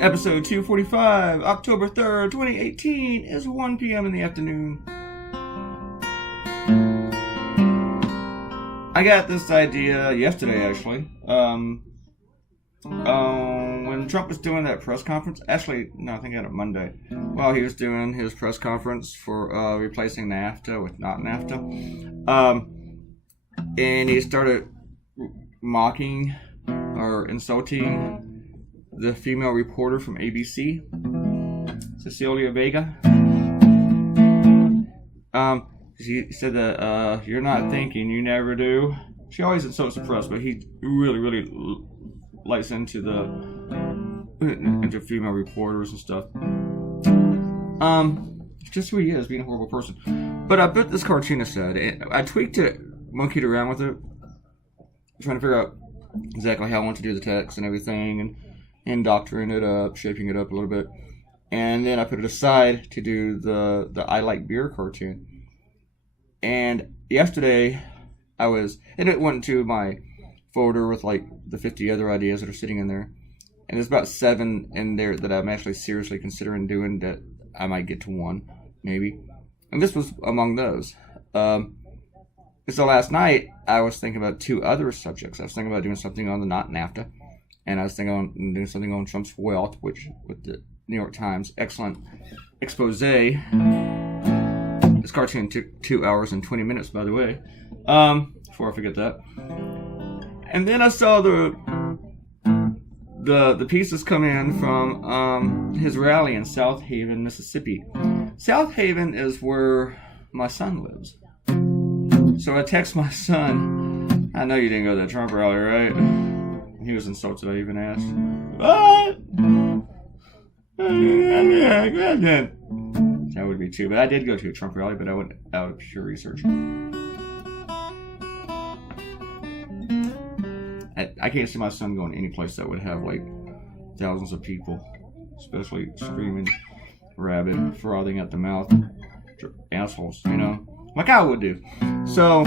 episode 245, October 3rd, 2018, is 1 p.m. in the afternoon. I got this idea yesterday, actually. When Trump was doing that press conference, actually, no, I think I got it Monday, while he was doing his press conference for replacing NAFTA with not NAFTA, and he started mocking or insulting the female reporter from ABC, Cecilia Vega. She said that you're not thinking, you never do. She always insults the press, but he really likes into female reporters and stuff. It's just who he is, being a horrible person. But I bet this cartoonist said, and I tweaked it, monkeyed around with it, trying to figure out exactly how I want to do the text and everything, and doctoring it up, shaping it up a little bit. And then I put it aside to do the I Like Beer cartoon. And yesterday, it went to my folder with like the 50 other ideas that are sitting in there. And there's about 7 in there that I'm actually seriously considering doing that I might get to 1, maybe. And this was among those. So last night, I was thinking about 2 other subjects. I was thinking about doing something on the not NAFTA. And I was thinking on doing something on Trump's wealth, which, with the New York Times, excellent expose. This cartoon took 2 hours and 20 minutes, by the way, before I forget that. And then I saw the pieces come in from his rally in South Haven, Mississippi. South Haven is where my son lives. So I text my son, I know you didn't go to that Trump rally, right? He was insulted. I even asked, "What?" That would be too. But I did go to a Trump rally, but I went out of pure research. I can't see my son going any place that would have like thousands of people, especially screaming, rabid, frothing at the mouth, assholes, like I would do. So,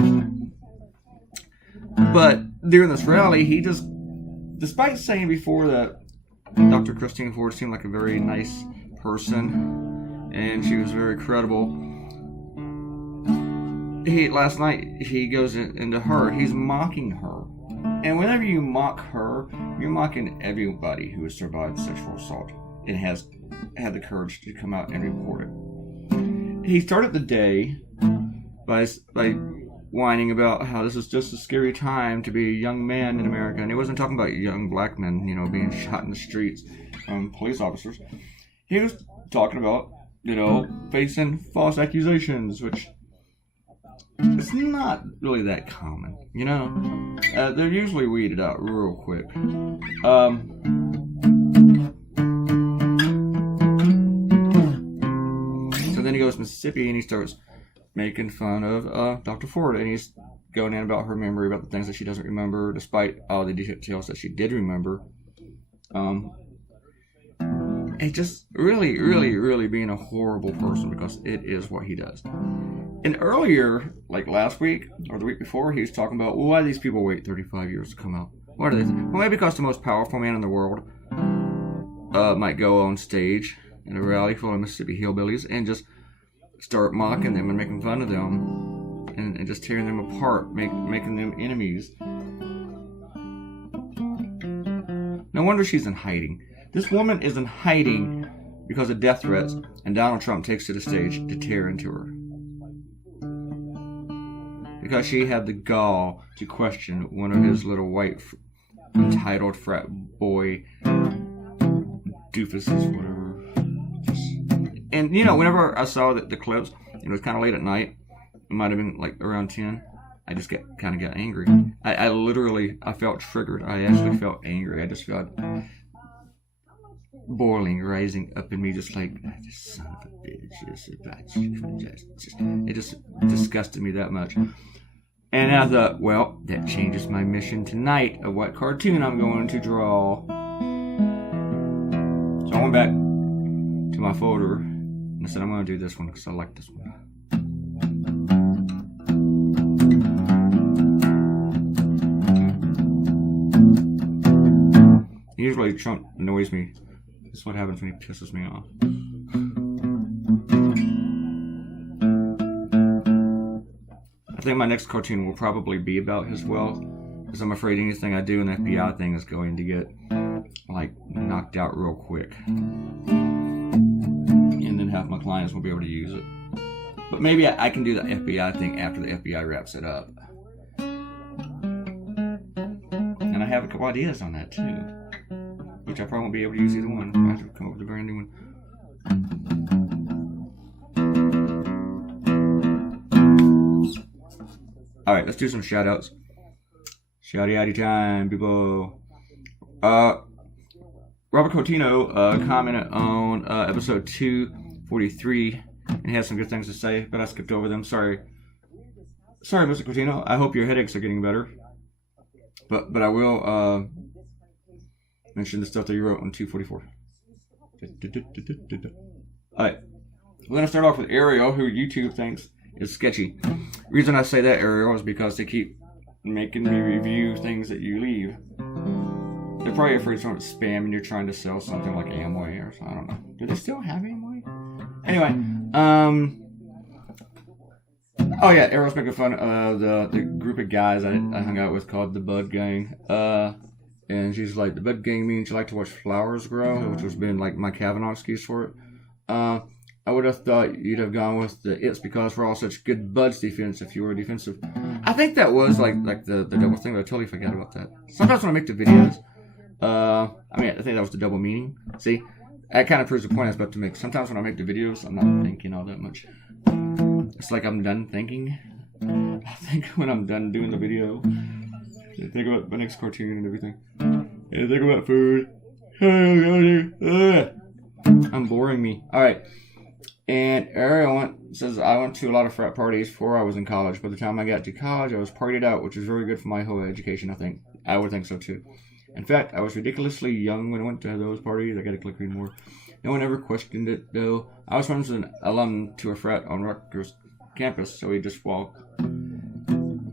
but during this rally, he just, despite saying before that Dr. Christine Ford seemed like a very nice person and she was very credible, last night he goes into her. He's mocking her. And whenever you mock her, you're mocking everybody who has survived sexual assault and has had the courage to come out and report it. He started the day by whining about how this is just a scary time to be a young man in America. And he wasn't talking about young black men, being shot in the streets from police officers. He was talking about, facing false accusations, which it's not really that common, They're usually weeded out real quick. So then he goes to Mississippi and he starts making fun of Dr. Ford, and he's going in about her memory, about the things that she doesn't remember, despite all the details that she did remember. And just really being a horrible person, because it is what he does. And earlier, like last week or the week before, he was talking about, well, why do these people wait 35 years to come out? What are they? Well, maybe because the most powerful man in the world might go on stage in a rally full of Mississippi hillbillies and just start mocking them and making fun of them and just tearing them apart, making them enemies. No wonder she's in hiding. This woman is in hiding because of death threats, and Donald Trump takes to the stage to tear into her. Because she had the gall to question one of his little white entitled frat boy doofuses, whatever. And, whenever I saw the clips, it was kind of late at night. It might have been like around 10. I just kind of got angry. I felt triggered. I actually felt angry. I just felt boiling, rising up in me, just like, this son of a bitch. It just disgusted me that much. And I thought, well, that changes my mission tonight of what cartoon I'm going to draw. So I went back to my folder and I said, I'm going to do this one because I like this one. Usually Trump annoys me That's what happens when he pisses me off. I think my next cartoon will probably be about his wealth, because I'm afraid anything I do in the FBI thing is going to get, like, knocked out real quick. And then half my clients will be able to use it. But maybe I can do the FBI thing after the FBI wraps it up. And I have a couple ideas on that, too. Which I probably won't be able to use either one. I have to come up with a brand new one. Alright, let's do some shout outs. Shouty outy time, people. Robert Coutinho commented on episode 243 and he had some good things to say, but I skipped over them. Sorry, Mr. Coutinho. I hope your headaches are getting better. But I will mention the stuff that you wrote on 244. Alright, we're going to start off with Ariel, who YouTube thinks is sketchy. The reason I say that, Ariel, is because they keep making me review things that you leave. They're probably afraid someone's spam and you're trying to sell something like Amway or something. I don't know. Do they still have Amway? Anyway, oh yeah, Ariel's making fun of the group of guys I hung out with called the Bud Gang. And she's like, the Bud Gang means you like to watch flowers grow, which has been like my Kavanaugh excuse for it. I would have thought you'd have gone with the it's because we're all such good buds defense if you were defensive. I think that was like the double thing, but I totally forgot about that. Sometimes when I make the videos, I think that was the double meaning. See, that kind of proves the point I was about to make. Sometimes when I make the videos, I'm not thinking all that much. It's like I'm done thinking. I think when I'm done doing the video, I think about my next cartoon and everything. I think about food. I'm boring me. Alright. And Ariel says, I went to a lot of frat parties before I was in college. By the time I got to college, I was partied out, which is very good for my whole education, I think. I would think so, too. In fact, I was ridiculously young when I went to those parties. I gotta click read more. No one ever questioned it, though. I was friends with an alum to a frat on Rutgers campus, so we just walked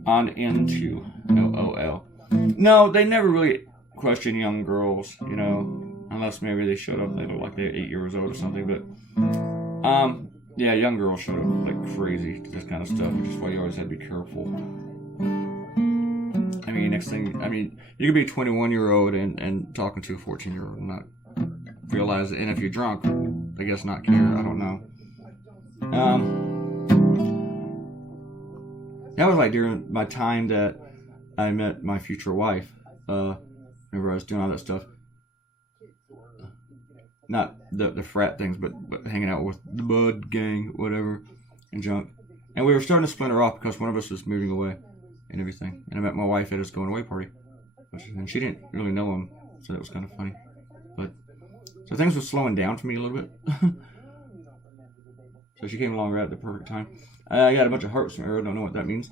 on into LOL. No, they never really question young girls, you know, unless maybe they showed up and they look like they're 8 years old or something, but yeah, young girls showed up like crazy to this kind of stuff, which is why you always have to be careful. I mean, you could be a 21-year-old and talking to a 14-year-old and not realize it, and if you're drunk, I guess not care, I don't know. That was like during my time that I met my future wife, whenever I was doing all that stuff. Not the frat things, but hanging out with the Bud Gang, whatever, and junk. And we were starting to splinter off because one of us was moving away and everything. And I met my wife at his going away party. And she didn't really know him, so that was kind of funny. So things were slowing down for me a little bit. So she came along right at the perfect time. I got a bunch of hearts from her, don't know what that means.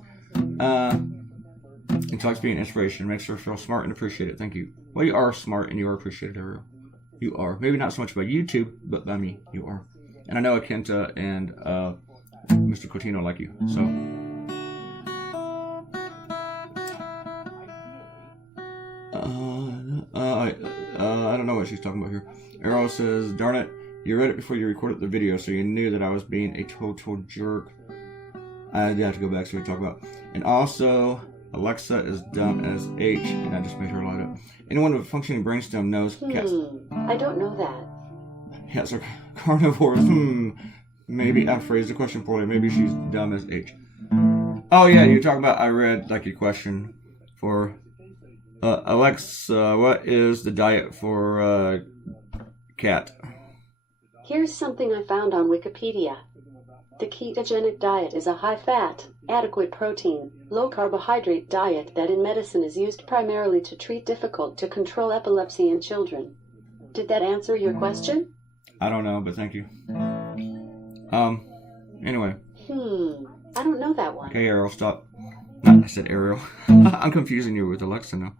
It talks being an inspiration, makes her feel smart and appreciated. Thank you. Well, you are smart and you are appreciated, Ariel. You are. Maybe not so much by YouTube, but by me, you are. And I know Akenta and Mr. Coutinho like you, so. I don't know what she's talking about here. Ariel says, darn it, you read it before you recorded the video, so you knew that I was being a total jerk. I did have to go back so we talk about. And also, Alexa is dumb as H, and I just made her light up. Anyone with a functioning brainstem knows cats. I don't know that. Cats are carnivores. Maybe I phrased the question poorly. Maybe she's dumb as H. Oh yeah, you're talking about. I read like your question for Alexa. What is the diet for cat? Here's something I found on Wikipedia. The ketogenic diet is a high-fat, adequate protein, low-carbohydrate diet that in medicine is used primarily to treat difficult-to-control epilepsy in children. Did that answer your question? I don't know, but thank you. Anyway. I don't know that one. Okay, Ariel, stop. No, I said Ariel. I'm confusing you with Alexa now.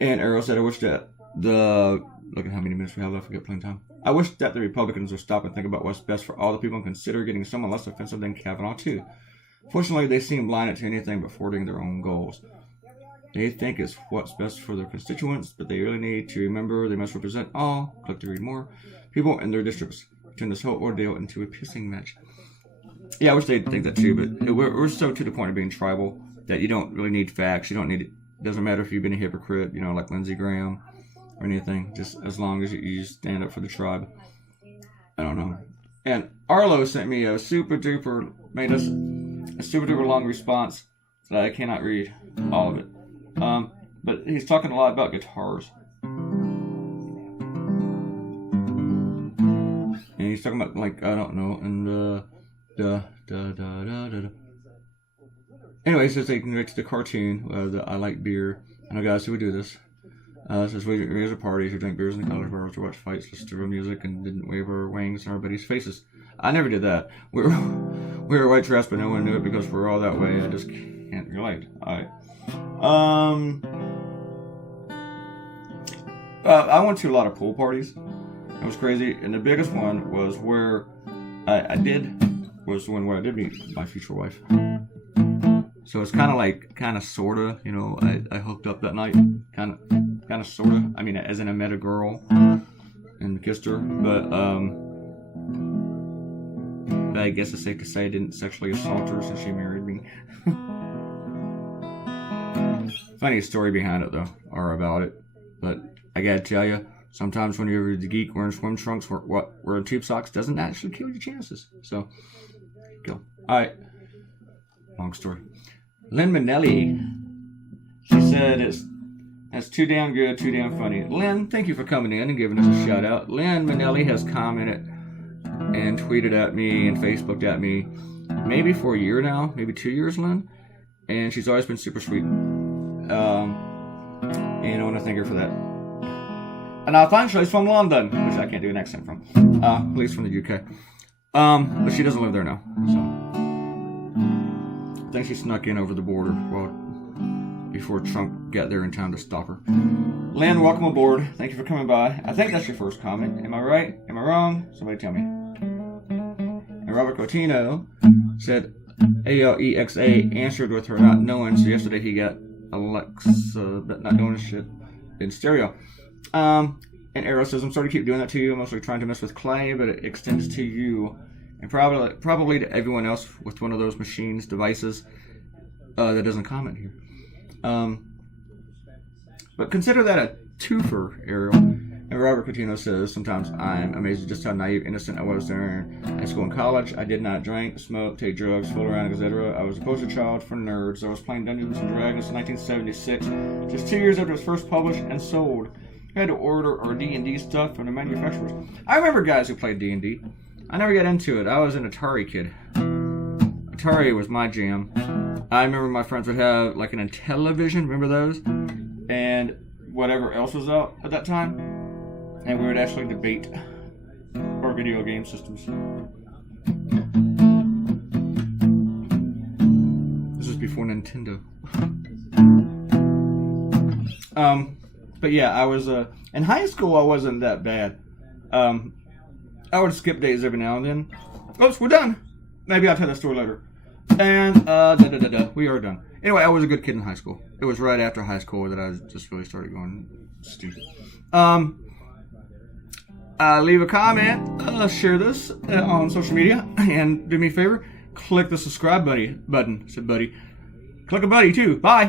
And Ariel said, I wish that look at how many minutes we have left. We got plenty of time. I wish that the Republicans would stop and think about what's best for all the people and consider getting someone less offensive than Kavanaugh, too. Fortunately, they seem blinded to anything but forwarding their own goals. They think it's what's best for their constituents, but they really need to remember they must represent all, click to read more, people in their districts. Turn this whole ordeal into a pissing match. Yeah, I wish they'd think that too, but we're so to the point of being tribal that you don't really need facts. You don't need it. Doesn't matter if you've been a hypocrite, like Lindsey Graham or anything, just as long as you stand up for the tribe. I don't know. And Arlo sent me a super duper long response that I cannot read all of it. But he's talking a lot about guitars. And he's talking about, I don't know, and Anyway, he says they can mix the cartoon, that I like beer. I know guys who would do this. Says we as a party to drink beers in the college bars, to watch fights, listen to real music, and didn't wave our wings in everybody's faces. I never did that. We were white trash, but no one knew it because we're all that way. I just can't relate. Alright. I went to a lot of pool parties. It was crazy, and the biggest one was where I did meet my future wife. So it's kind of sorta, I hooked up that night, kind of sorta. I mean, as in I met a girl and kissed her, but I guess it's safe to say I didn't sexually assault her since she married me. Funny story behind it though, or about it, but I gotta tell you, sometimes when you're the geek wearing swim trunks, wearing tube socks doesn't actually kill your chances. So, go. Alright. Long story. Lynn Manelli. She said it's too damn good, too damn funny. Lynn, thank you for coming in and giving us a shout out. Lynn Manelli has commented and tweeted at me and Facebooked at me maybe for a year now, maybe 2 years, Lynn. And she's always been super sweet. And I want to thank her for that. And I find she's from London, which I can't do an accent from. At least from the UK. But she doesn't live there now, so I think she snuck in over the border before Trump got there in time to stop her. Lynn, welcome aboard. Thank you for coming by. I think that's your first comment. Am I right? Am I wrong? Somebody tell me. And Robert Cotino said ALEXA answered with her not knowing, so yesterday he got Alexa, but not knowing shit in stereo. And Arrow says, I'm sorry to keep doing that to you. I'm mostly trying to mess with Clay, but it extends to you. And probably to everyone else with one of those machines, devices, that doesn't comment here. But consider that a twofer, Ariel. And Robert Coutinho says, sometimes I'm amazed at just how naive, innocent I was during high school and college. I did not drink, smoke, take drugs, fool around, etc. I was a poster child for nerds. I was playing Dungeons & Dragons in 1976, just 2 years after it was first published and sold. I had to order our D&D stuff from the manufacturers. I remember guys who played D&D. I never got into it. I was an Atari kid. Atari was my jam. I remember my friends would have like an Intellivision, remember those? And whatever else was out at that time. And we would actually debate our video game systems. This was before Nintendo. But yeah, I was in high school I wasn't that bad. I would skip days every now and then. Oops, we're done. Maybe I'll tell that story later. And, we are done. Anyway, I was a good kid in high school. It was right after high school that I just really started going stupid. Leave a comment, share this on social media, and do me a favor, click the subscribe button. Said buddy. Click a buddy too. Bye.